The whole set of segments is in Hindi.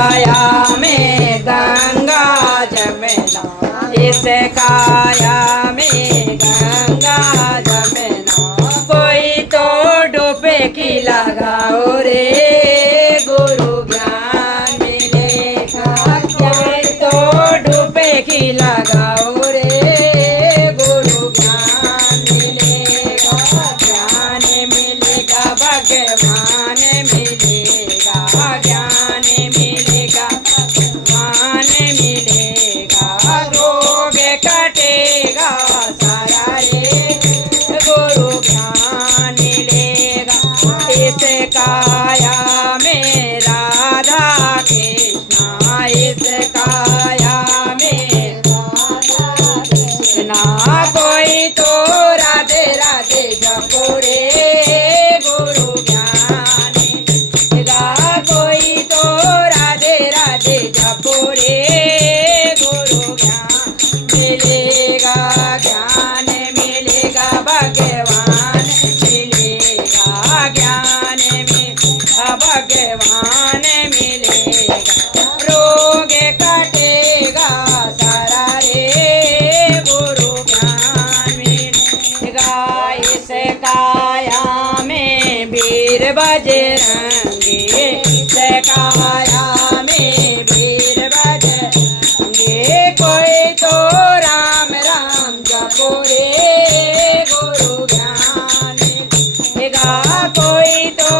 काया में गंगा जमुना, इस काया में गंगा जमुना, कोई तो डूबे की लगाओ रे गुरु ज्ञान मिलेगा। कोई तो डूबे की लगाओ रे गुरु ज्ञान मिलेगा। ज्ञान मिलेगा भगवान मिलेगा, ज्ञान मिलेगा भगवान मिलेगा। रोग कटेगा सारा रे गुरु ज्ञान मिलेगा। इस काया में राधा कृष्णा, इस काया में राधा कृष्णा, कोई तो राधे राधे जपो रे गुरु ज्ञान मिलेगा। कोई तो राधे राधे जपो रे गुरु ज्ञान मिलेगा। ज्ञान मिलेगा भगवान मिलेगा, ज्ञान मिलेगा भगवान मिलेगा। रोग कटेगा सारा रे गुरु ज्ञान मिलेगा। इस काया में वीर बजरंगी, इस काया में वीर बजरंगी, कोई तो राम राम जपो रे गुरु ज्ञान मिलेगा। कोई तो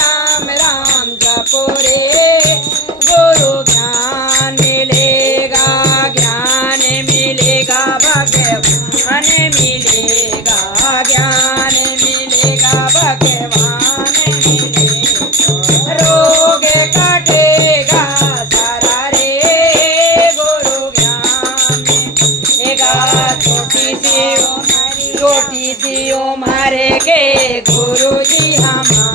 राम राम जपो रे गुरु ज्ञान मिलेगा। ज्ञान मिलेगा भगवान मिलेगा, ज्ञान मिलेगा भगवान मिलेगा। रोग कटेगा सारा रे गुरु ज्ञान मिलेगा। छोटी सी उम्र के गुरु जी हमारे